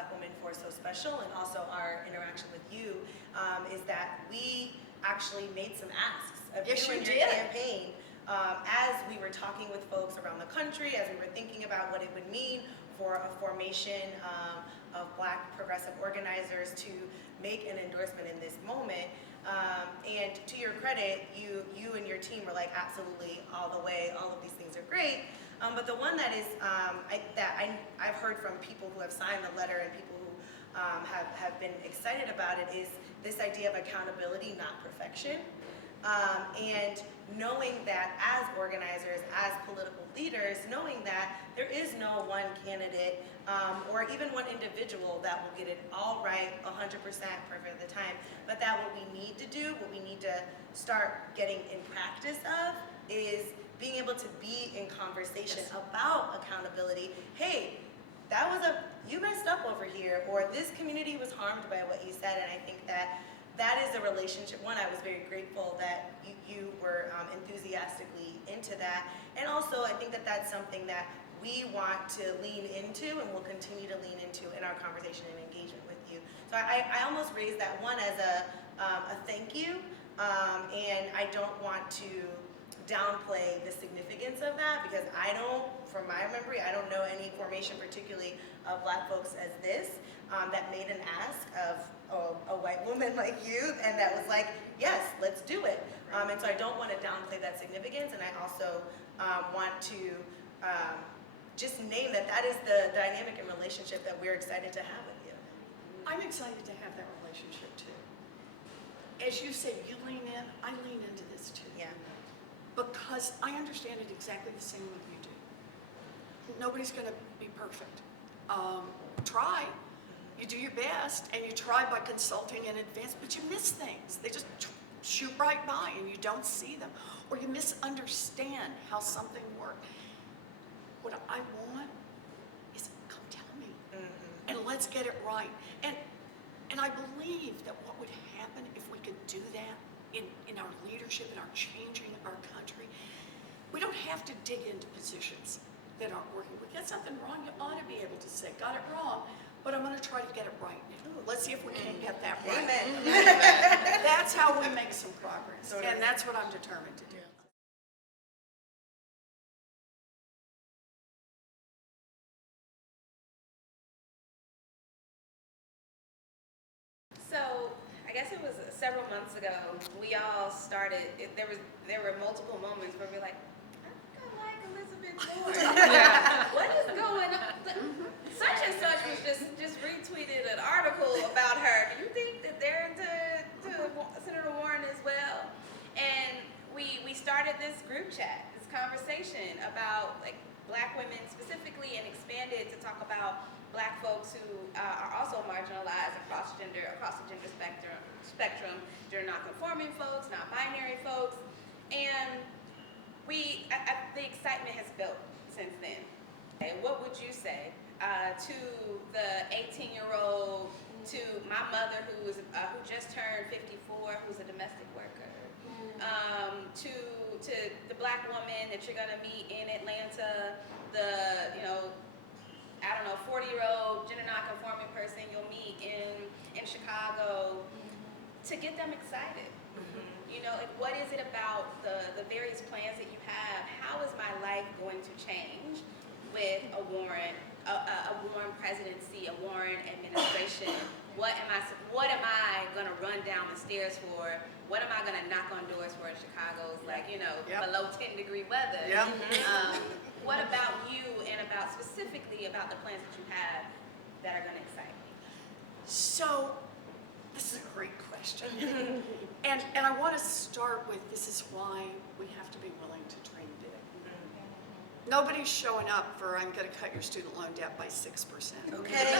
Black Women For so special, and also our interaction with you, is that we actually made some asks of Yes, you and you your did. campaign as we were talking with folks around the country, as we were thinking about what it would mean for a formation of Black progressive organizers to make an endorsement in this moment. And to your credit, you and your team were like, absolutely, all the way, all of these things are great. But the one that is I've heard from people who have signed the letter and people who have been excited about it is this idea of accountability, not perfection. And knowing that as organizers, as political leaders, knowing that there is no one candidate or even one individual that will get it all right 100% perfect of the time, but that what we need to do, what we need to start getting in practice of is being able to be in conversation about accountability. Hey, you messed up over here, or this community was harmed by what you said, and I think that is a relationship. One, I was very grateful that you were enthusiastically into that, and also I think that that's something that we want to lean into and will continue to lean into in our conversation and engagement with you. So I almost raised that one as a thank you, and I don't want to downplay the significance of that, because from my memory, I don't know any formation, particularly of Black folks as this, that made an ask of a white woman like you, and that was like, yes, let's do it. And so I don't want to downplay that significance, and I also want to just name that is the dynamic and relationship that we're excited to have with you. I'm excited to have that relationship too. As you say, you lean in, I lean into this too. Yeah. Because I understand it exactly the same way you do. Nobody's going to be perfect. Try. You do your best, and you try by consulting in advance, but you miss things. They just shoot right by, and you don't see them, or you misunderstand how something works. What I want is, come tell me, and let's get it right. And I believe that what would happen if we could do that in our leadership, in our changing our country, we don't have to dig into positions that aren't working. We get something wrong, you ought to be able to say, got it wrong, but I'm going to try to get it right now. Let's see if we can get that right. Amen. That's how we make some progress, and that's what I'm determined to do. So, I guess it was several months ago, we all started, there were multiple moments where we were like, I think I like Elizabeth Warren. What is going on? Such and such was just retweeted an article about her. Do you think that they're into Senator Warren as well? And we started this group chat, this conversation about like Black women specifically, and expanded to talk about Black folks who are also marginalized across the gender spectrum, gender non-conforming folks, non-binary folks, and the excitement has built since then. Okay, what would you say to the 18-year-old, to my mother who just turned 54, who's a domestic worker, to the Black woman that you're gonna meet in Atlanta, the 40-year-old gender non-conforming person you'll meet in Chicago, to get them excited. Like, what is it about the various plans that you have? How is my life going to change with a Warren presidency, a Warren administration? What am I gonna run down the stairs for? What am I gonna knock on doors for in Chicago's below 10-degree weather? What about you, and specifically about the plans that you have that are gonna excite me? So, this is a great question. and I want to start with, this is why we have to be willing to dream big. Nobody's showing up for, I'm going to cut your student loan debt by 6%. Okay.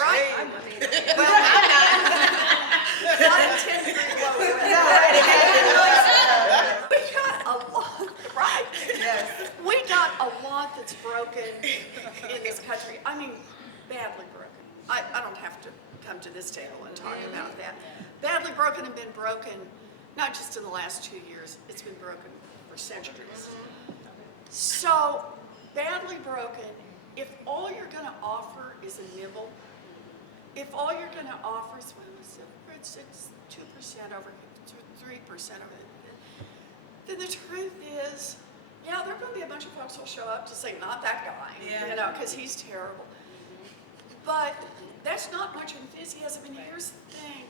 Right? Well, I'm not a 10-degree lower. We got a lot, right? Yes. We got a lot that's broken in this country. I mean, badly broken. I don't have to come to this table and talk about that. Badly broken and been broken, not just in the last 2 years, it's been broken for centuries. So, badly broken, if all all you're going to offer is a nibble, if all you're going to offer is, well, it's 2% over, 3% over, then the truth is, yeah, there are going to be a bunch of folks who'll show up to say, not that guy, Yeah. you know, because he's terrible. But that's not much enthusiasm. And here's the thing,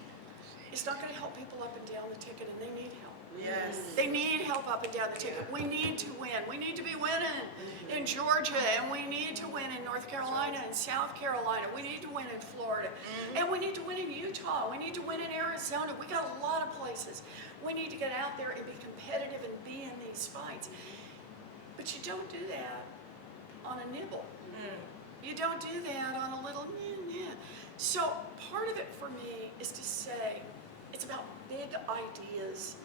it's not going to help people up and down the ticket, and they need help. Yes. They need help up and down the ticket. We need to win. We need to be winning in Georgia, and we need to win in North Carolina and South Carolina. We need to win in Florida, and we need to win in Utah. We need to win in Arizona. We got a lot of places. We need to get out there and be competitive and be in these fights. But you don't do that on a nibble. You don't do that on a little yeah. So part of it for me is to say it's about big ideas,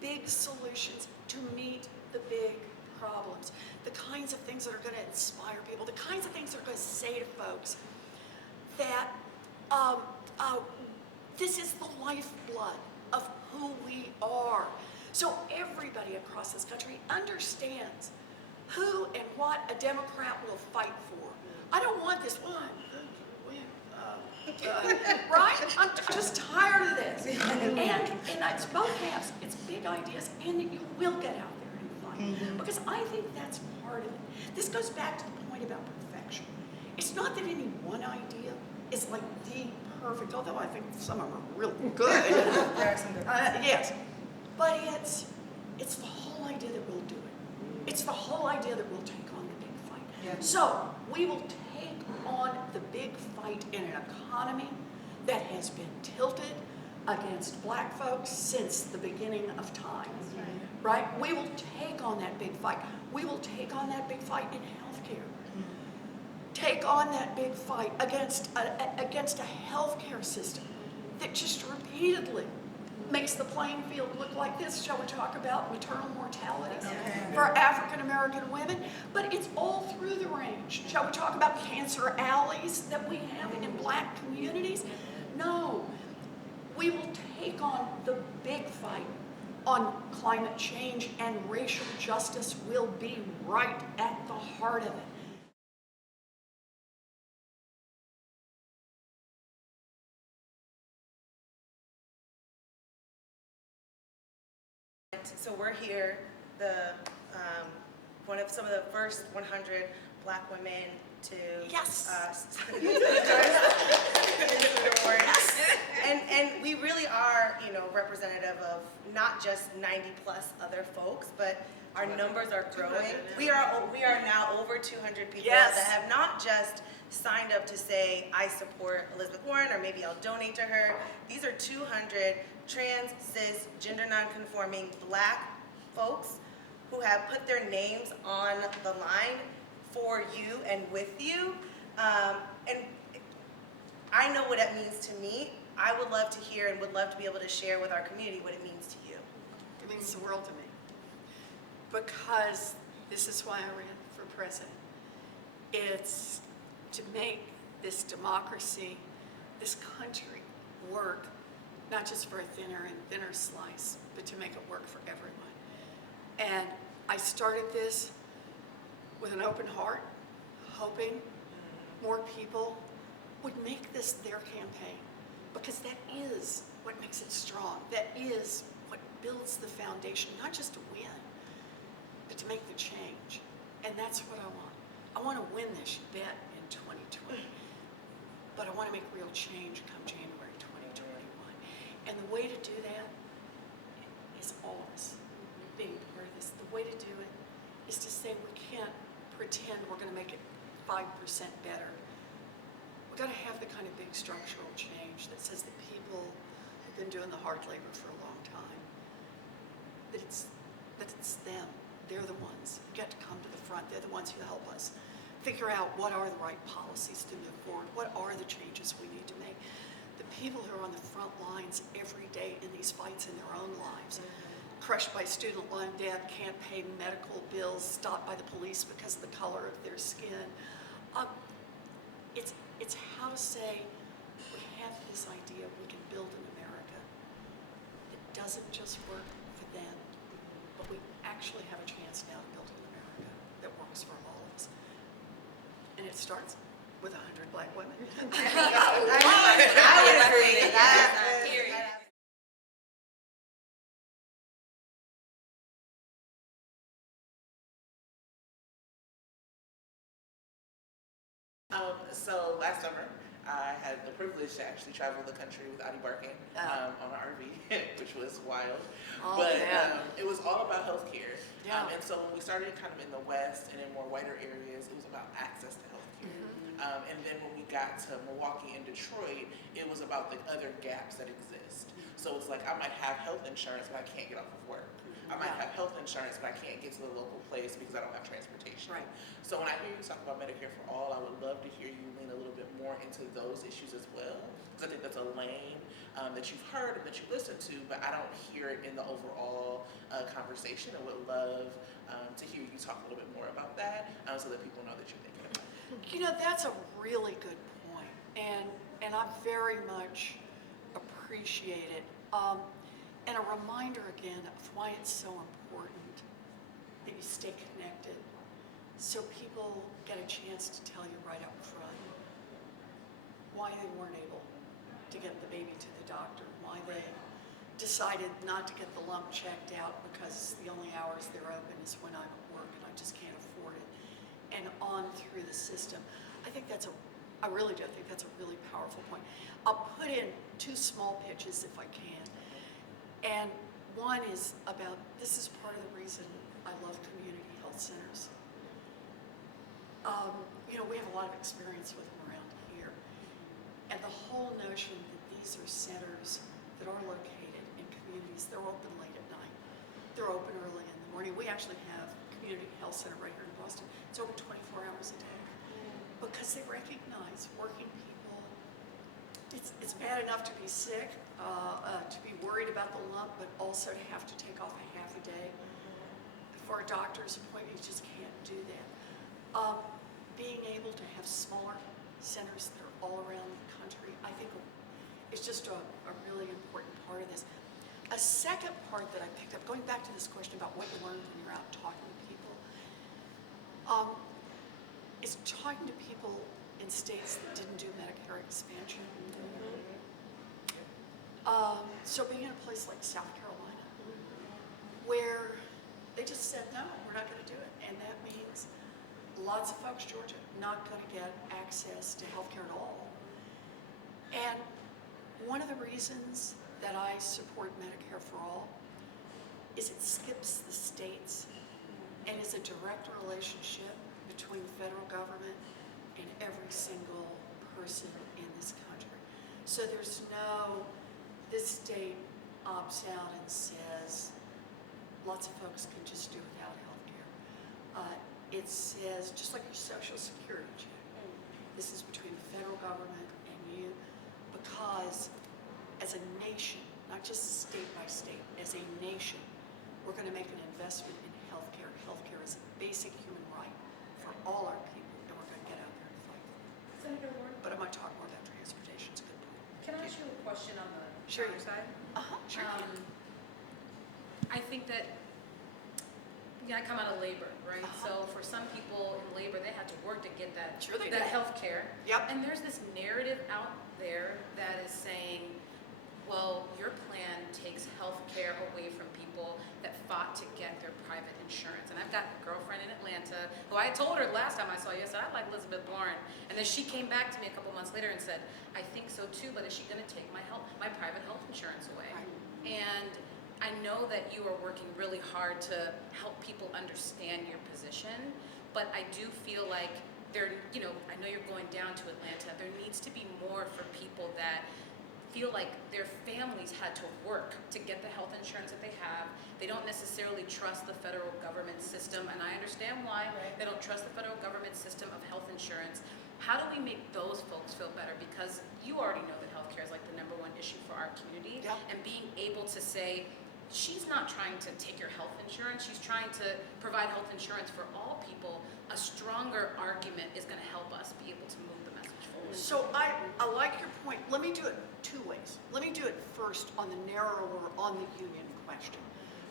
big solutions to meet the big problems, the kinds of things that are going to inspire people, the kinds of things that are going to say to folks that this is the lifeblood of who we are. So everybody across this country understands who and what a Democrat will fight for. I don't want this one. Right? I'm just tired of this. And that's both halves. It's big ideas, and you will get out there and fight. Because I think that's part of it. This goes back to the point about perfection. It's not that any one idea is like the perfect, although I think some of them are really good. There are some good ones. Yes. But it's the whole idea that we'll do it. It's the whole idea that we'll take on the big fight. Yeah. So we will take on the big fight in an economy that has been tilted against black folks since the beginning of time. Right? We will take on that big fight. We will take on that big fight in healthcare. Take on that big fight against a healthcare system that just repeatedly makes the playing field look like this. Shall we talk about maternal mortality for African American women? But it's all through the range. Shall we talk about cancer alleys that we have in black communities? No. We will take on the big fight on climate change, and racial justice will be right at the heart of it. So we're here, one of some of the first 100 Black women to Yes. And we really are, representative of not just 90 plus other folks, but our numbers are growing. We are now over 200 people Yes. that have not just signed up to say, I support Elizabeth Warren, or maybe I'll donate to her. These are 200 trans, cis, gender nonconforming Black folks who have put their names on the line for you and with you. And I know what it means to me. I would love to hear and would love to be able to share with our community what it means to you. It means the world to me. Because this is why I ran for president. It's to make this democracy, this country work, not just for a thinner and thinner slice, but to make it work for everyone. And I started this with an open heart, hoping more people would make this their campaign, because that is what makes it strong. That is what builds the foundation, not just to win, but to make the change. And that's what I want. I want to win this, you bet, in 2020. But I want to make real change come January 2021. And the way to do that is all of us being part of this. The way to do it is to say we can't pretend we're going to make it 5% better. We've got to have the kind of big structural change that says that people who've been doing the hard labor for a long time, that it's them. They're the ones who get to come to the front. They're the ones who help us figure out what are the right policies to move forward, what are the changes we need to make. The people who are on the front lines every day in these fights in their own lives, crushed by student loan debt, can't pay medical bills, stopped by the police because of the color of their skin. It's how to say, we have this idea we can build an America that doesn't just work for them, but we actually have a chance now to build an America that works for all of us. And And it starts with 100 black women. I would agree. Period. So last summer, I had the privilege to actually travel the country with Adi Barkin on an RV, which was wild. Oh, But yeah. it was all about healthcare. Yeah. And so when we started kind of in the West and in more whiter areas, it was about access to healthcare. Mm-hmm. And then when we got to Milwaukee and Detroit, it was about the other gaps that exist. So it's like I might have health insurance, but I can't get off of work. I might Yeah. have health insurance, but I can't get to the local place because I don't have transportation. Right. So when I hear you talk about Medicare for All, I would love to hear you lean a little bit more into those issues as well. Because I think that's a lane that you've heard and that you listen to, but I don't hear it in the overall conversation. I would love to hear you talk a little bit more about that so that people know that you're thinking about it. You know, that's a really good point, and I very much appreciate it. And a reminder again of why it's so important that you stay connected, so people get a chance to tell you right up front why they weren't able to get the baby to the doctor, why they decided not to get the lump checked out because the only hours they're open is when I'm at work and I just can't afford it, and on through the system. I really do think that's a really powerful point. I'll put in 2 small pitches if I can. And one is about, this is part of the reason I love community health centers. You know, we have a lot of experience with them around here. And the whole notion that these are centers that are located in communities, they're open late at night. They're open early in the morning. We actually have a community health center right here in Boston. It's open 24 hours a day. Because they recognize working people, it's bad enough to be sick, to be worried about the lump, but also to have to take off a half a day for a doctor's appointment. You just can't do that. Being able to have smaller centers that are all around the country, I think is just a really important part of this. A second part that I picked up, going back to this question about what you learned when you're out talking to people, is talking to people in states that didn't do Medicare expansion. So being in a place like South Carolina, where they just said, no, we're not going to do it. And that means lots of folks, Georgia, not going to get access to healthcare at all. And one of the reasons that I support Medicare for All is it skips the states and is a direct relationship between the federal government and every single person in this country. So there's no, this state opts out and says lots of folks can just do without health care. It says, just like your Social Security check, this is between the federal government and you, because as a nation, not just state by state, as a nation, we're going to make an investment in healthcare. Healthcare is a basic human right for all our people, and we're going to get out there and fight for it. Senator Warren, But I'm going to talk more about transportation. It's a good point. can I ask you a question on the Sure. counter side? Sure. I think that, I come out of labor, right? Uh-huh. So for some people in labor, they had to work to get that, Sure they that did. health care. Yep. And there's this narrative out there that is saying, well, your plan takes health care away from people that fought to get their private insurance. And I've got a girlfriend in Atlanta who I told her last time I saw you, I said, I like Elizabeth Warren. And then she came back to me a couple months later and said, I think so too, but is she gonna take my private health insurance away? Right. And I know that you are working really hard to help people understand your position, but I do feel like I know you're going down to Atlanta, there needs to be more for people that feel like their families had to work to get the health insurance that they have. They don't necessarily trust the federal government system, and I understand why. They don't trust the federal government system of health insurance. How do we make those folks feel better? Because you already know that healthcare is like the #1 issue for our community. Yep. And being able to say, she's not trying to take your health insurance, she's trying to provide health insurance for all people. A stronger argument is going to help us be able to move the message forward. So I like your point. Let me do it 2 ways. Let me do it first on the narrower, on the union question.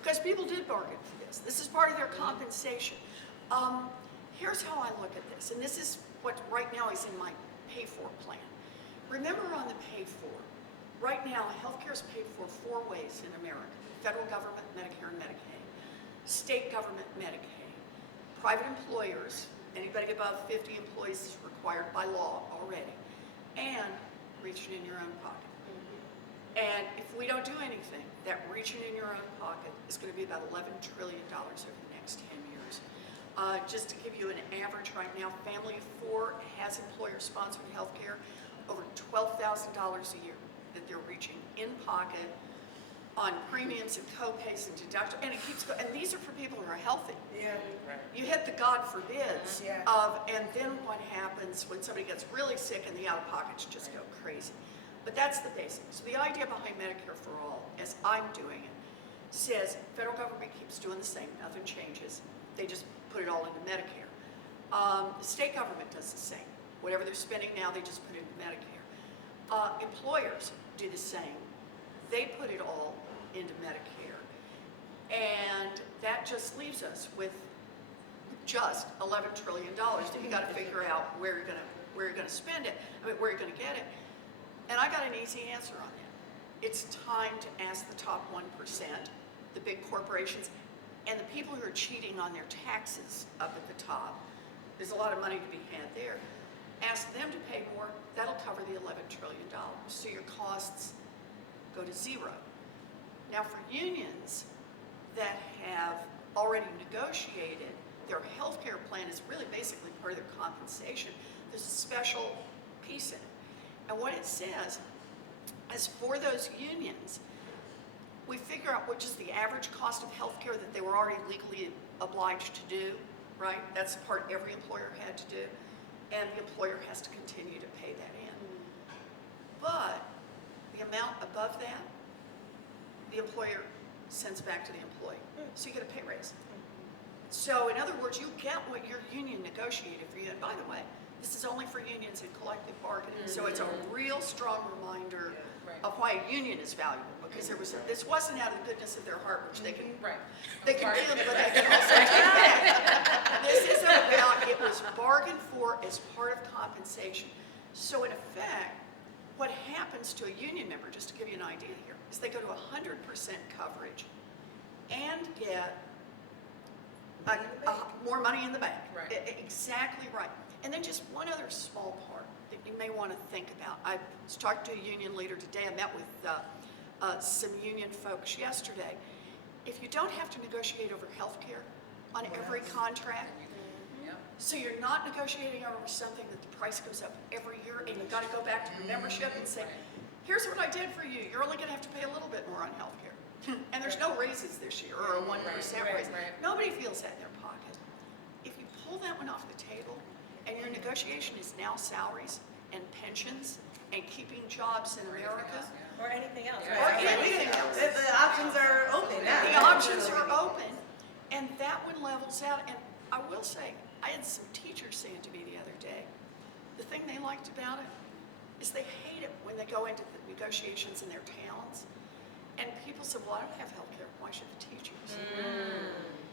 Because people did bargain for this. This is part of their compensation. Here's how I look at this, and this is what right now is in my pay for plan. Remember on the pay for, right now healthcare is paid for 4 ways in America. Federal government, Medicare and Medicaid. State government, Medicaid. Private employers, anybody above 50 employees is required by law already. And reaching in your own pocket. And if we don't do anything, that reaching in your own pocket is going to be about $11 trillion over the next 10 years. Just to give you an average right now, family of 4 has employer-sponsored health care, over $12,000 a year that they're reaching in pocket on premiums and co-pays and deductibles, and it keeps going. And these are for people who are healthy. Yeah. Right. You hit the God forbids Yeah. of, and then what happens when somebody gets really sick and the out-of-pockets just go crazy. But that's the basics. So the idea behind Medicare for All, as I'm doing it, says federal government keeps doing the same, nothing changes. They just put it all into Medicare. The state government does the same. Whatever they're spending now, they just put it into Medicare. Employers do the same. They put it all into Medicare. And that just leaves us with just $11 trillion that you got to figure out where you're gonna spend it, where you're gonna get it. And I got an easy answer on that. It's time to ask the top 1%, the big corporations, and the people who are cheating on their taxes up at the top. There's a lot of money to be had there. Ask them to pay more. That'll cover the $11 trillion. So your costs go to zero. Now for unions that have already negotiated, their health care plan is really basically part of their compensation. There's a special piece in it. And what it says is for those unions, we figure out which is the average cost of health care that they were already legally obliged to do, right? That's the part every employer had to do. And the employer has to continue to pay that in. But the amount above that, the employer sends back to the employee. So you get a pay raise. So in other words, you get what your union negotiated for you. And by the way, this is only for unions in collective bargaining. So it's a real strong reminder of why a union is valuable, because this wasn't out of the goodness of their heart, which they can they can feel, but they can also take back. This isn't about, it was bargained for as part of compensation. So in effect, what happens to a union member, just to give you an idea here, is they go to 100% coverage and get more money in the bank. Exactly right. And then just one other small part that you may want to think about. I was talking to a union leader today. I met with some union folks yesterday. If you don't have to negotiate over health care on every contract, so you're not negotiating over something that the price goes up every year, and you've got to go back to your membership and say, here's what I did for you. You're only going to have to pay a little bit more on health care. And there's no raises this year, or a 1% raise. Nobody feels that in their pocket. If you pull that one off the table, and your negotiation is now salaries and pensions and keeping jobs in America, Or anything else. Or anything else. The options are open now. the options are open, and that one levels out. And I will say, I had some teachers saying to me the other day, the thing they liked about it is they hate it when they go into the negotiations in their towns, and people say, well, I don't have health care, why should the teachers?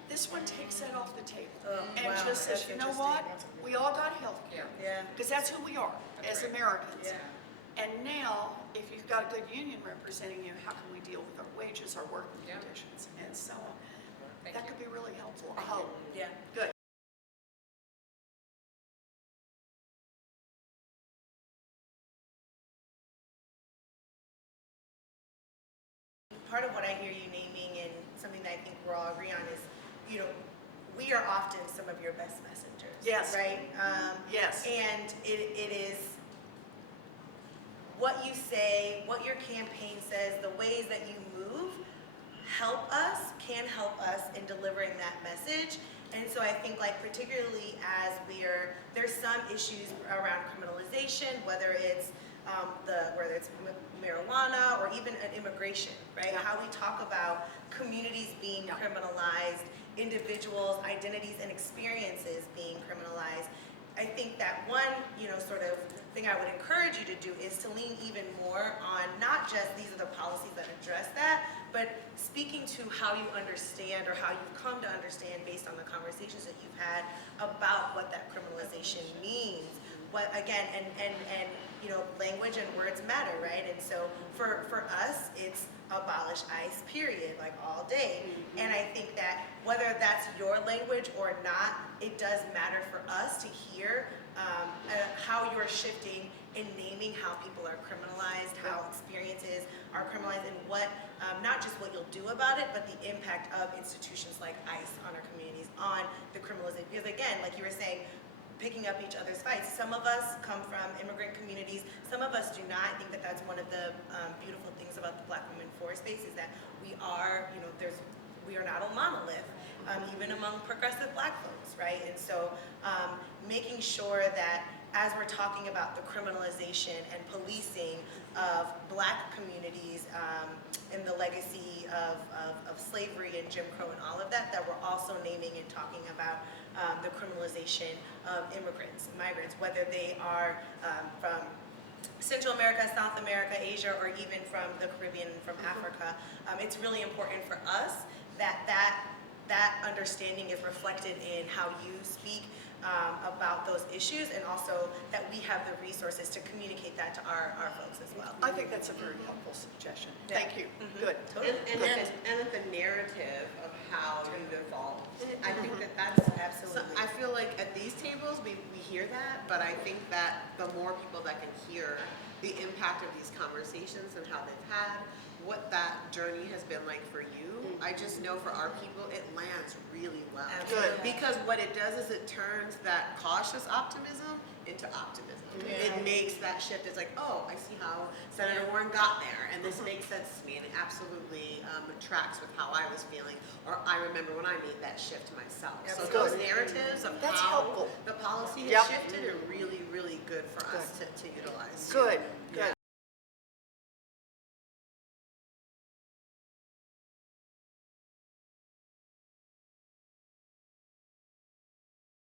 This one takes that off the table and just says, you know what, we all got health care, because that's who we are as Americans. And now, if you've got a good union representing you, how can we deal with our wages, our working conditions, and so on? That could be really helpful, I hope. Yeah. Good. Part of what I hear you naming, and something that I think we're all agree on, is, you know, we are often some of your best messengers. Yes. Right? Yes. And it is what you say, what your campaign says, the ways that you move can help us in delivering that message. And so I think, like, particularly as there's some issues around criminalization, whether it's marijuana or even an immigration, right? How we talk about communities being criminalized, individuals' identities and experiences being criminalized. I think that one, sort of thing I would encourage you to do is to lean even more on not just these are the policies that address that, but speaking to how you understand or how you've come to understand based on the conversations that you've had about what that criminalization means what, again, and you know, language and words matter, right? And so for us, it's abolish ICE, period, like all day. And I think that whether that's your language or not, it does matter for us to hear how you're shifting in naming how people are criminalized, how experiences are criminalized, and what, not just what you'll do about it, but the impact of institutions like ICE on our communities, on the criminalization. Because again, like you were saying, picking up each other's fights. Some of us come from immigrant communities. Some of us do not. I think that that's one of the beautiful things about the Black Women For space is that we are, you know, we are not a monolith, even among progressive Black folks, right? And so making sure that as we're talking about the criminalization and policing of Black communities and the legacy of slavery and Jim Crow and all of that, that we're also naming and talking about the criminalization of immigrants, migrants, whether they are from Central America, South America, Asia, or even from the Caribbean, from Africa. It's really important for us that understanding is reflected in how you speak about those issues, and also that we have the resources to communicate that to our folks as well. I think that's a very helpful suggestion. Yeah. Thank you. Mhm. Good. And that the narrative of how you've evolved. I think that that's Absolutely. I feel like at these tables we hear that, but I think that the more people that can hear the impact of these conversations and how they've had, what that journey has been like for you, I just know for our people it lands really well. Absolutely. Good. Because what it does is it turns that cautious optimism into optimism. Yeah. It makes that shift. It's like, oh, I see how Senator Warren got there, and this makes sense to me, and it absolutely tracks with how I was feeling, or I remember when I made that shift myself. So Absolutely. those narratives of That's how helpful. the policy Yep. has shifted are really, really good for us to utilize. Good. Yeah. Good.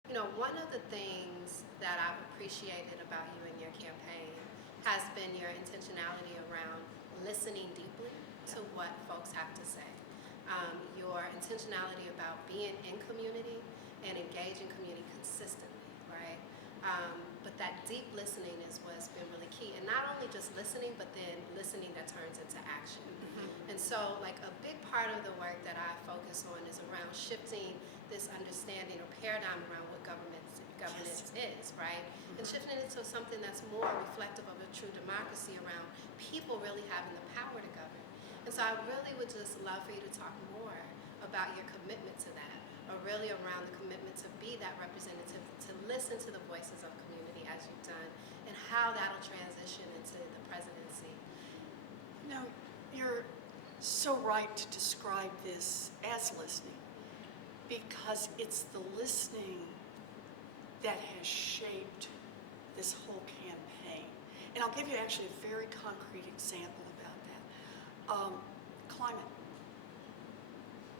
You know, one of the things that I've appreciated about you and your campaign has been your intentionality around listening deeply to what folks have to say. Your intentionality about being in community and engaging community consistently, right? But that deep listening is what's been really key. And not only just listening, but then listening that turns into action. And so, like, a big part of the work that I focus on is around shifting this understanding or paradigm around what governance is, right? And shifting it to something that's more reflective of a true democracy around people really having the power to govern. And so I really would just love for you to talk more about your commitment to that, or really around the commitment to be that representative, to listen to the voices of community as you've done, and how that'll transition into the presidency. No, you're so right to describe this as listening, because it's the listening that has shaped this whole campaign. And I'll give you actually a very concrete example about that. Climate.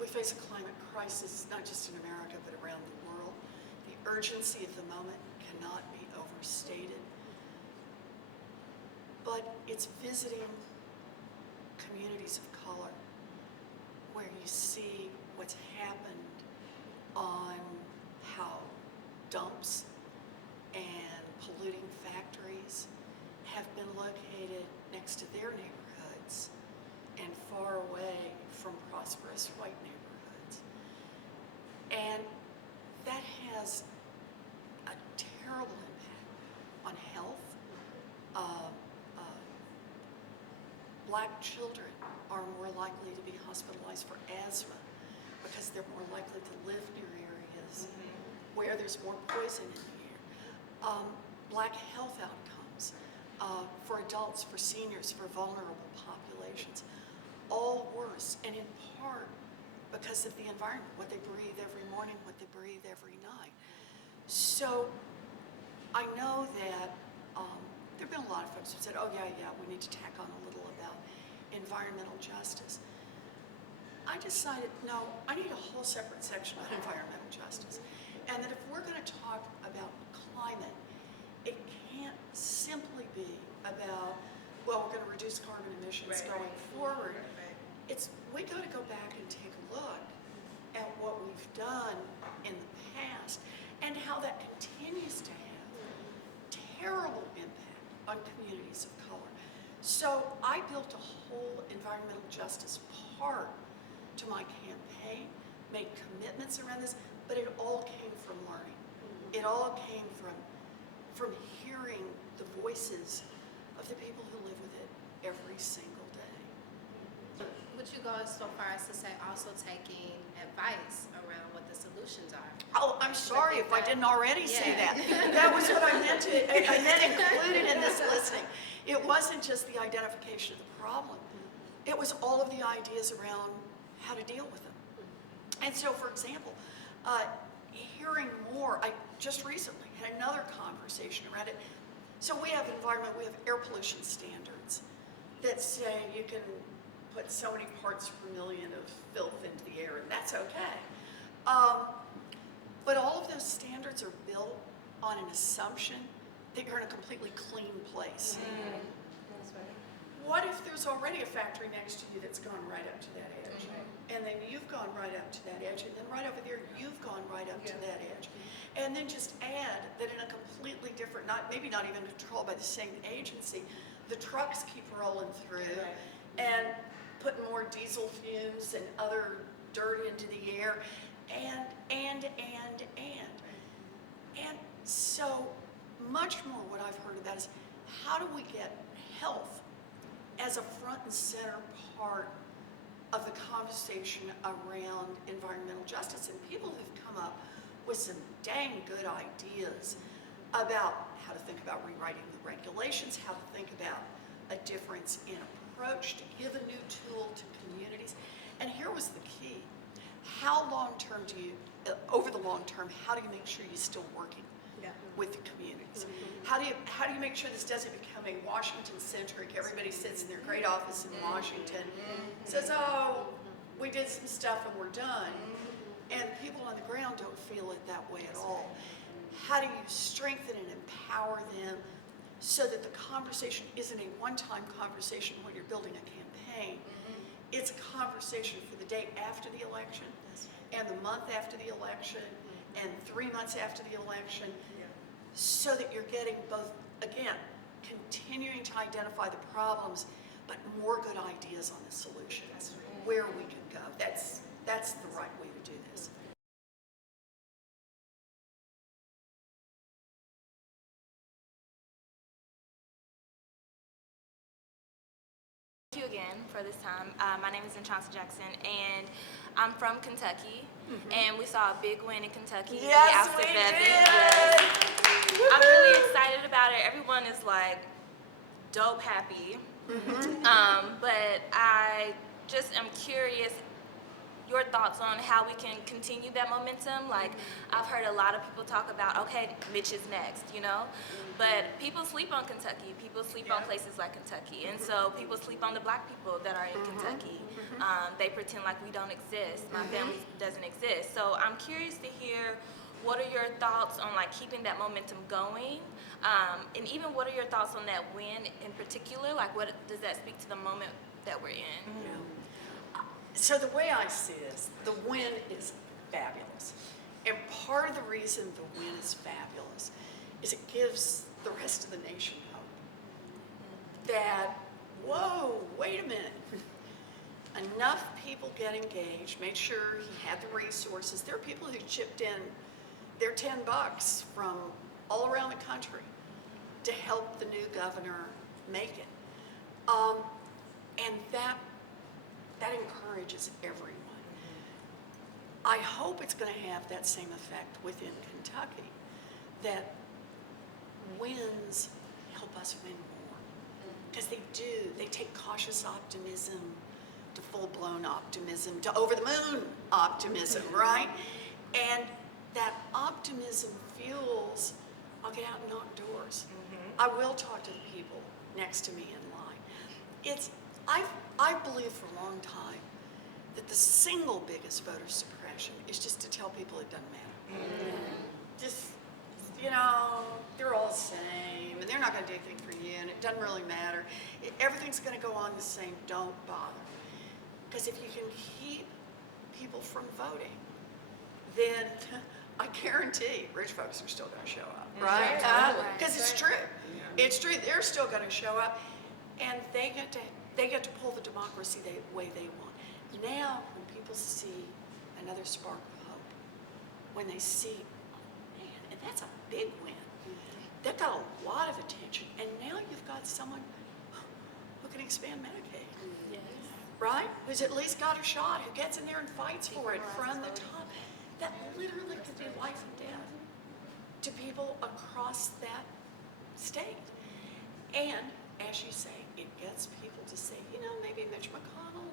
We face a climate crisis, not just in America, but around the world. The urgency of the moment cannot be overstated. But it's visiting communities of color where you see what's happened on how dumps and polluting factories have been located next to their neighborhoods and far away from prosperous white neighborhoods. And that has a terrible impact on health. Black children are more likely to be hospitalized for asthma because they're more likely to live near areas where there's more poison in the air. Black health outcomes for adults, for seniors, for vulnerable populations, all worse, and in part because of the environment, what they breathe every morning, what they breathe every night. So I know that there have been a lot of folks who said, oh yeah, we need to tack on a little about environmental justice. I decided, no, I need a whole separate section on environmental justice. And that if we're going to talk about climate, it can't simply be about, well, we're going to reduce carbon emissions going forward. It's, we got to go back and take a look at what we've done in the past and how that continues to have on communities of color. So I built a whole environmental justice part to my campaign, made commitments around this, but it all came from learning. It all came from hearing the voices of the people who live with it every single day. Would you go so far as to say also taking advice around what the solutions are? Oh, I'm sorry if I didn't already say Yeah. that. That was what I meant to, I meant included in this listening. It wasn't just the identification of the problem. It was all of the ideas around how to deal with them. And so, for example, hearing more, I just recently had another conversation around it. So we have we have air pollution standards that say you can put so many parts per million of filth into the air, and that's okay. But all of those standards are built on an assumption that you're in a completely clean place. What if there's already a factory next to you that's gone right up to that edge? And then you've gone right up to that edge, and then right over there, you've gone right up to that edge. And then just add that in a completely different, maybe not even controlled by the same agency, the trucks keep rolling through and putting more diesel fumes and other dirt into the air, and so much more what I've heard about is how do we get health as a front and center part of the conversation around environmental justice. And people have come up with some dang good ideas about how to think about rewriting the regulations, how to think about a difference in approach, to give a new tool to communities. And here was the key. How long-term do you, over the long term, how do you make sure you're still working with the communities? How do you make sure this doesn't become a Washington-centric, everybody sits in their great office in Washington, says, oh, we did some stuff and we're done. And people on the ground don't feel it that way at all. How do you strengthen and empower them so that the conversation isn't a one-time conversation when you're building a campaign? It's a conversation for the day after the election, and the month after the election, and 3 months after the election, so that you're getting both, again, continuing to identify the problems, but more good ideas on the solutions, where we can go. That's the right way to do this. Thank you again for this time. My name is Enchanta Jackson, and I'm from Kentucky. And we saw a big win in Kentucky. Yes, ousted we that did! big I'm really excited about it. Everyone is like dope happy. But I just am curious your thoughts on how we can continue that momentum. Like, I've heard a lot of people talk about, okay, Mitch is next, you know? But people sleep on Kentucky. People sleep on places like Kentucky. And so people sleep on the black people that are in Kentucky. They pretend like we don't exist. My family doesn't exist. So I'm curious to hear, what are your thoughts on like keeping that momentum going? And even what are your thoughts on that win in particular? Like, what does that speak to the moment that we're in? So the way I see this, the win is fabulous. And part of the reason the win is fabulous is it gives the rest of the nation hope. That, whoa, wait a minute. Enough people get engaged, made sure he had the resources. There are people who chipped in their $10 from all around the country to help the new governor make it. And that encourages everyone. I hope it's going to have that same effect within Kentucky, that wins help us win more. Because they do. They take cautious optimism to full-blown optimism, to over-the-moon optimism, right? And that optimism fuels, I'll get out and knock doors. I will talk to the people next to me in line. I've believed for a long time that the single biggest voter suppression is just to tell people it doesn't matter. Just, you know, they're all the same, and they're not going to do anything for you, and it doesn't really matter. Everything's going to go on the same. Don't bother. Because if you can keep people from voting, then I guarantee rich folks are still going to show up, right? Because it's true. It's true. They're still going to show up, and they get to pull the democracy the way they want. Now, when people see another spark of hope, when they see, oh man, and that's a big win. That got a lot of attention, and now you've got someone who can expand Medicaid, Yes. right? Who's at least got a shot, who gets in there and fights for it from the top. That literally could be life and death to people across that state. And as you say, it gets people to say, you know, maybe Mitch McConnell,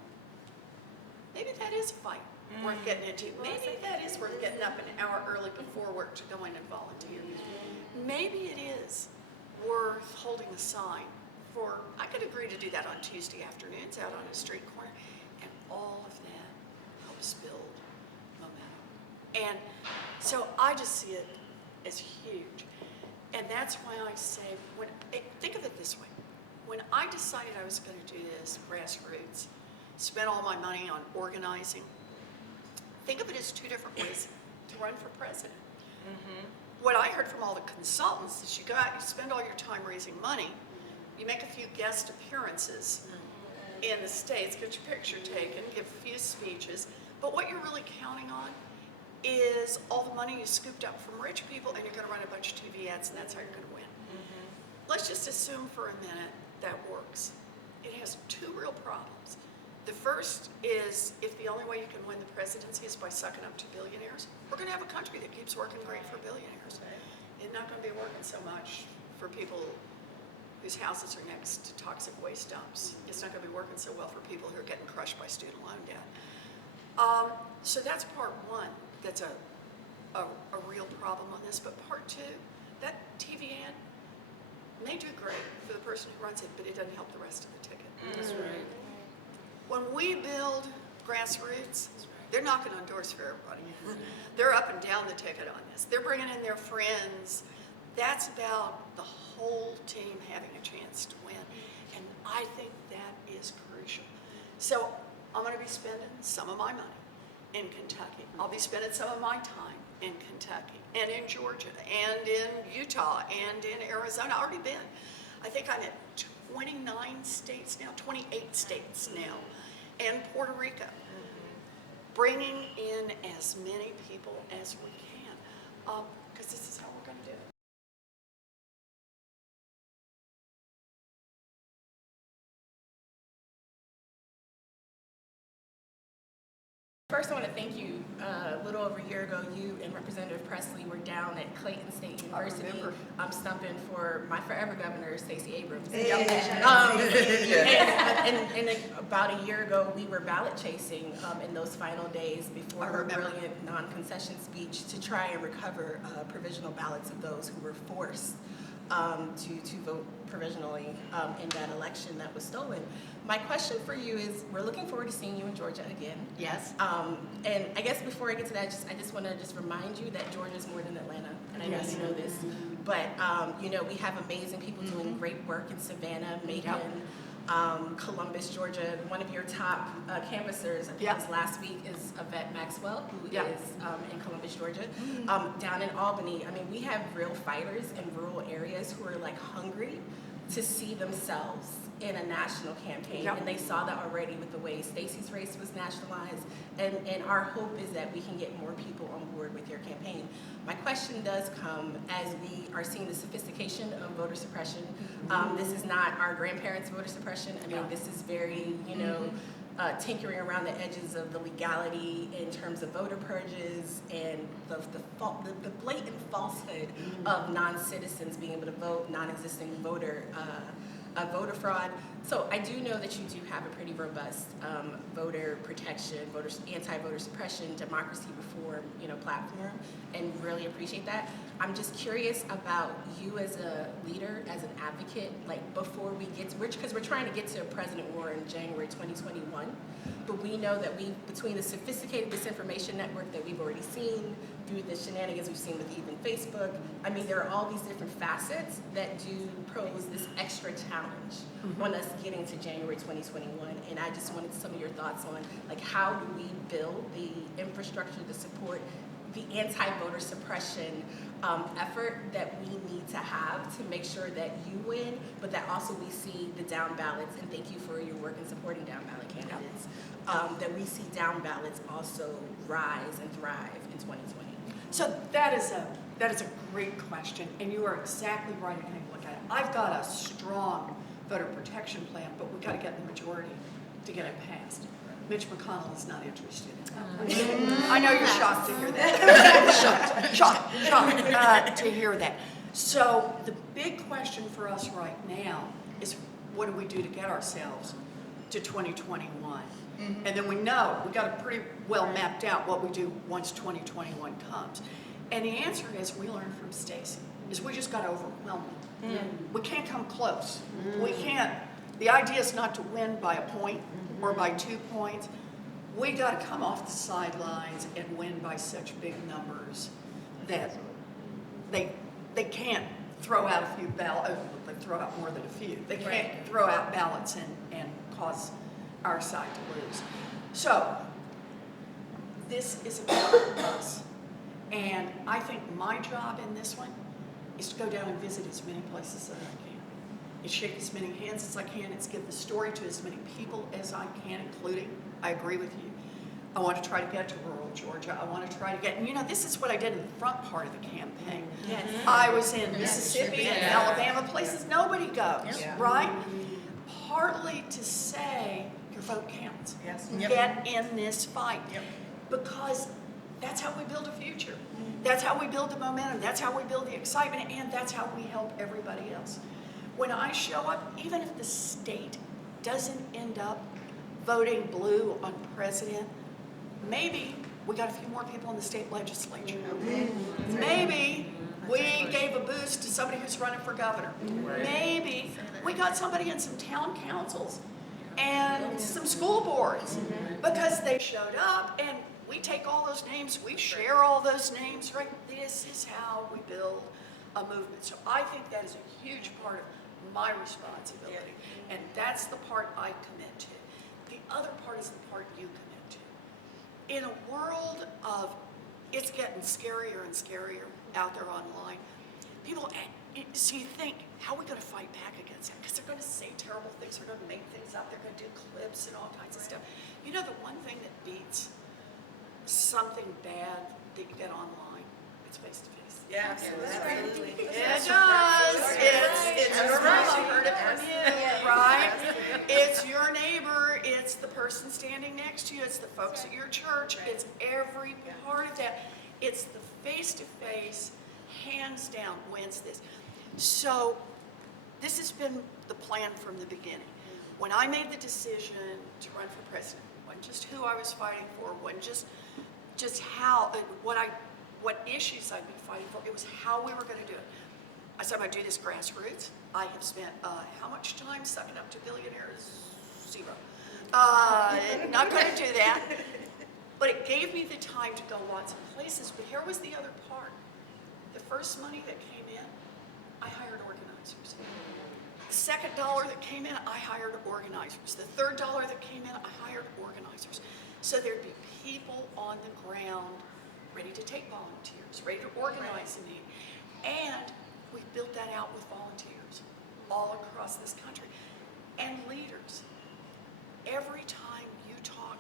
maybe that is a fight worth getting into. Maybe that is worth getting up an hour early before work to go in and volunteer. Maybe it is worth holding a sign for, I could agree to do that on Tuesday afternoons out on a street corner, and all of that helps build momentum. And so I just see it as huge. And that's why I say, think of it this way. When I decided I was going to do this grassroots, spent all my money on organizing, think of it as two different ways to run for president. What I heard from all the consultants is you spend all your time raising money, you make a few guest appearances in the states, get your picture taken, give a few speeches, but what you're really counting on is all the money you scooped up from rich people, and you're going to run a bunch of TV ads, and that's how you're going to win. Let's just assume for a minute that works. It has two real problems. The first is, if the only way you can win the presidency is by sucking up to billionaires, we're going to have a country that keeps working great for billionaires. It's not going to be working so much for people whose houses are next to toxic waste dumps. It's not going to be working so well for people who are getting crushed by student loan debt. So that's part one. That's a real problem on this. But part two, that TV ad may do great for the person who runs it, but it doesn't help the rest of the ticket. That's right. When we build grassroots, they're not going to endorse for everybody. They're up and down the ticket on this. They're bringing in their friends. That's about the whole team having a chance to win. And I think that is crucial. So I'm going to be spending some of my money in Kentucky. I'll be spending some of my time in Kentucky and in Georgia and in Utah and in Arizona. I've already been. I think I'm at 29 states now, 28 states now, and Puerto Rico. Bringing in as many people as we can, because this is how we're going to do it. First, I want to thank you. A little over a year ago, you and Representative Presley were down at Clayton State University. Stumping for my forever governor, Stacey Abrams. And about a year ago, we were ballot chasing in those final days before her brilliant non-concession speech to try and recover provisional ballots of those who were forced to vote provisionally in that election that was stolen. My question for you is, we're looking forward to seeing you in Georgia again. Yes. And I guess before I get to that, I just want to remind you that Georgia is more than Atlanta, and I know you know this. But we have amazing people doing great work in Savannah, Macon, Columbus, Georgia. One of your top canvassers, I think it was last week, is Yvette Maxwell, who is in Columbus, Georgia. Down in Albany, I mean, we have real fighters in rural areas who are like hungry to see themselves in a national campaign, and they saw that already with the way Stacey's race was nationalized, and our hope is that we can get more people on board with your campaign. My question does come as we are seeing the sophistication of voter suppression. This is not our grandparents' voter suppression. I mean, this is very, tinkering around the edges of the legality in terms of voter purges and the blatant falsehood of non-citizens being able to vote, non-existing voter fraud. So I do know that you do have a pretty robust voter protection, anti-voter suppression, democracy reform, platform, and really appreciate that. I'm just curious about you as a leader, as an advocate, like before we get to, because we're trying to get to President Warren in January 2021, but we know that between the sophisticated disinformation network that we've already seen, through the shenanigans we've seen with even Facebook, I mean, there are all these different facets that do pose this extra challenge on us getting to January 2021, and I just wanted some of your thoughts on, like, how do we build the infrastructure to support the anti-voter suppression effort that we need to have to make sure that you win, but that also we see the down ballots, and thank you for your work in supporting down ballot candidates, that we see down ballots also rise and thrive in 2020. So that is a great question, and you are exactly right in how you look at it. I've got a strong voter protection plan, but we've got to get the majority to get it passed. Mitch McConnell is not interested in that. I know you're shocked to hear that. shocked to hear that. So the big question for us right now is, what do we do to get ourselves to 2021? And then we know, we got it pretty well mapped out what we do once 2021 comes. And the answer is, we learned from Stacey, is we just got to overwhelm them. We can't come close. We can't, the idea is not to win by a point or by 2 points. We got to come off the sidelines and win by such big numbers that they can't throw out a few ballots, they throw out more than a few. They can't throw out ballots and cause our side to lose. So this is about us. And I think my job in this one is to go down and visit as many places as I can. It's shake as many hands as I can. It's give the story to as many people as I can, including, I agree with you, I want to try to get to rural Georgia. I want to try to get, and you know, this is what I did in the front part of the campaign. Yes. I was in Mississippi and Alabama, places nobody goes, right? Partly to say your vote counts. Yes. Get in this fight. Because that's how we build a future. That's how we build the momentum. That's how we build the excitement, and that's how we help everybody else. When I show up, even if the state doesn't end up voting blue on president, maybe we got a few more people in the state legislature. Maybe we gave a boost to somebody who's running for governor. Maybe we got somebody in some town councils and some school boards because they showed up, and we take all those names, we share all those names, right? This is how we build a movement. So I think that is a huge part of my responsibility, and that's the part I commit to. The other part is the part you commit to. In a world of, it's getting scarier and scarier out there online, people, so you think, how are we going to fight back against that? Because they're going to say terrible things, they're going to make things up, they're going to do clips and all kinds of stuff. You know, the one thing that beats something bad that you get online, it's face to face. Yeah, absolutely. It does. It's your I heard it from you, right? It's your neighbor. It's the person standing next to you. It's the folks at your church. It's every part of that. It's the face-to-face, hands down, wins this. So this has been the plan from the beginning. When I made the decision to run for president, it wasn't just who I was fighting for, it wasn't just how, what issues I'd be fighting for. It was how we were going to do it. I said, I'm going to do this grassroots. I have spent how much time sucking up to billionaires? 0. Not going to do that. But it gave me the time to go lots of places. But here was the other part. The first money that came in, I hired organizers. The second dollar that came in, I hired organizers. The third dollar that came in, I hired organizers. So there'd be people on the ground ready to take volunteers, ready to organize a meeting. And we built that out with volunteers all across this country. And leaders. Every time you talk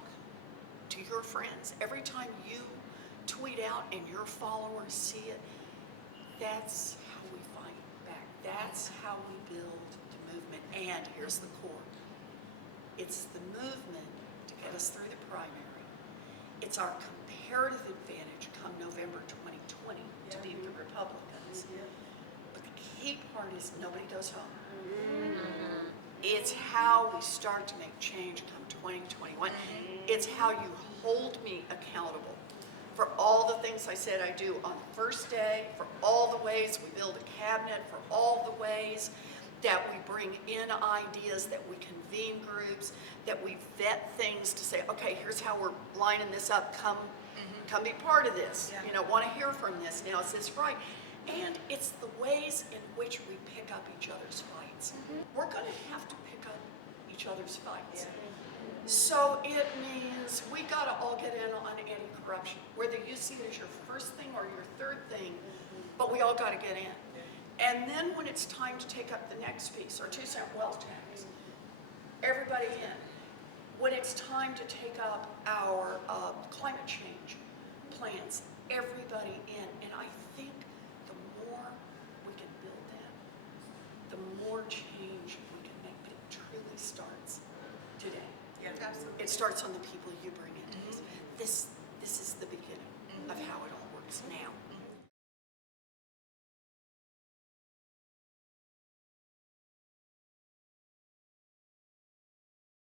to your friends, every time you tweet out and your followers see it, that's how we fight back. That's how we build the movement. And here's the core. It's the movement to get us through the primary. It's our comparative advantage come November 2020 to beat the Republicans. But the key part is nobody goes home. It's how we start to make change come 2021. It's how you hold me accountable for all the things I said I do on the first day, for all the ways we build a cabinet, for all the ways that we bring in ideas, that we convene groups, that we vet things to say, okay, here's how we're lining this up, come be part of this. You know, want to hear from this. Now, is this right? And it's the ways in which we pick up each other's fights. We're going to have to pick up each other's fights. So it means we got to all get in on anti-corruption, whether you see it as your first thing or your third thing, but we all got to get in. And then when it's time to take up the next piece, our 2-cent wealth tax, everybody in. When it's time to take up our climate change plans, everybody in. And I think the more we can build that, the more change we can make. But it truly starts today. Yeah, absolutely. It starts on the people you bring into this. This is the beginning of how it all works now.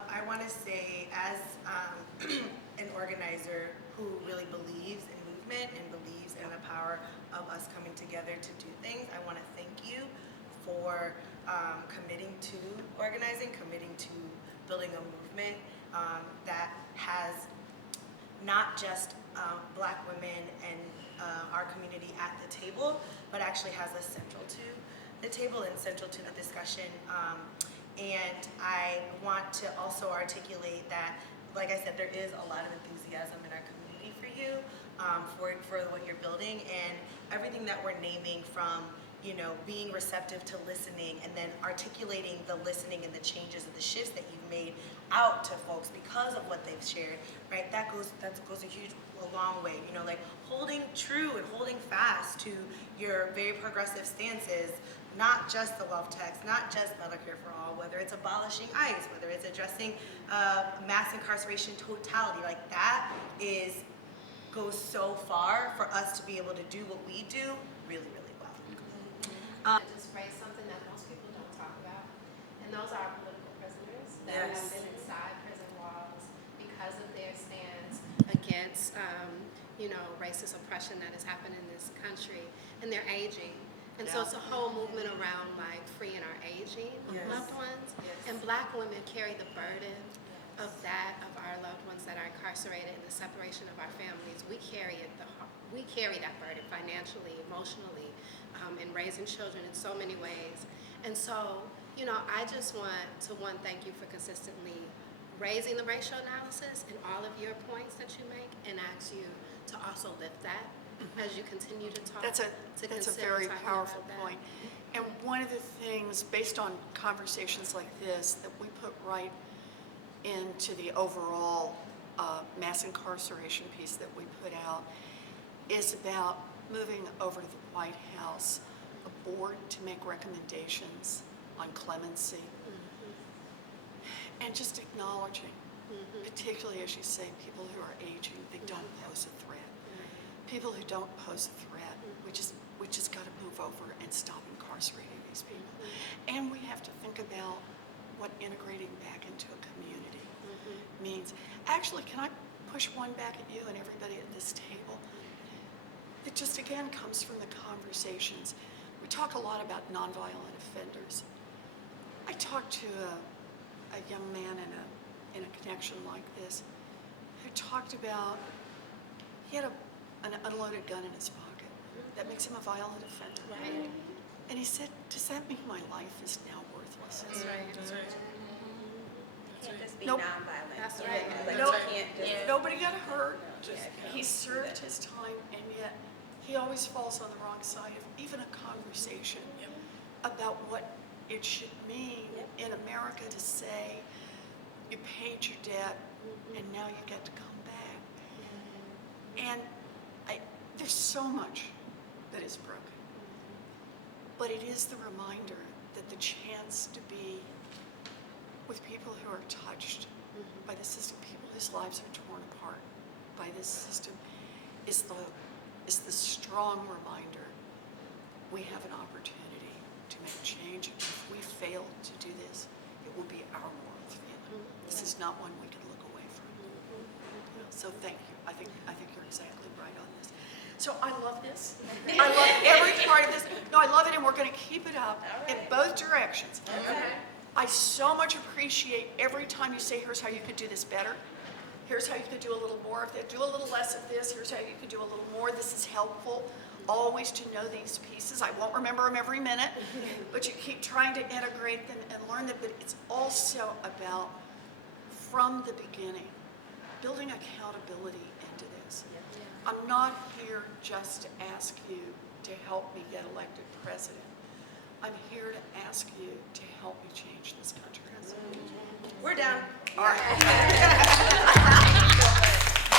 I want to say, as an organizer who really believes in movement and believes in the power of us coming together to do things, I want to thank you for committing to organizing, committing to building a movement that has not just Black women and our community at the table, but actually has us central to the table and central to the discussion. And I want to also articulate that, like I said, there is a lot of enthusiasm in our community for you, for what you're building, and everything that we're naming, from being receptive to listening, and then articulating the listening and the changes and the shifts that you've made out to folks because of what they've shared, right? That goes a long way. Like holding true and holding fast to your very progressive stances, not just the wealth tax, not just Medicare for all, whether it's abolishing ICE, whether it's addressing mass incarceration totality, like that goes so far for us to be able to do what we do really, really well. Just raise something that most people don't talk about, and those are our political prisoners that Yes. have been inside prison walls because of their stance against, racist oppression that has happened in this country, and they're aging. And so it's a whole movement around like freeing our aging loved ones. And Black women carry the burden of our loved ones that are incarcerated, and the separation of our families. We carry that burden financially, emotionally, in raising children in so many ways. And so, I just want to thank you for consistently raising the racial analysis and all of your points that you make, and ask you to also lift that as you continue to talk. That's a very powerful point. And one of the things, based on conversations like this, that we put right into the overall mass incarceration piece that we put out is about moving over to the White House, a board to make recommendations on clemency, and just acknowledging, particularly as you say, people who are aging, they don't pose a threat. People who don't pose a threat, we just got to move over and stop incarcerating these people. And we have to think about what integrating back into a community means. Actually, can I push one back at you and everybody at this table? It just again comes from the conversations. We talk a lot about nonviolent offenders. I talked to a young man in a connection like this who talked about, he had an unloaded gun in his pocket. That makes him a violent offender. Right. And he said, does that mean my life is now worthless? That's right. That's right. Can't just be Nope. nonviolent. That's right. Like, Nope. you can't just. Nobody got hurt. He served his time, and yet he always falls on the wrong side of even a conversation about what it should mean in America to say, you paid your debt, and now you get to come back. And there's so much that is broken. But it is the reminder that the chance to be with people who are touched by the system, people whose lives are torn apart by this system, is the strong reminder we have an opportunity to make change. And if we fail to do this, it will be our moral failing. This is not one we can look away from. So thank you. I think you're exactly right on this. So I love this. I love every part of this. No, I love it, and we're going to keep it up in both directions. I so much appreciate every time you say, here's how you could do this better. Here's how you could do a little more of that. Do a little less of this. Here's how you could do a little more. This is helpful. Always to know these pieces. I won't remember them every minute, but you keep trying to integrate them and learn them. But it's also about, from the beginning, building accountability into this. I'm not here just to ask you to help me get elected president. I'm here to ask you to help me change this country. We're down. All right.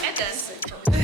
And done.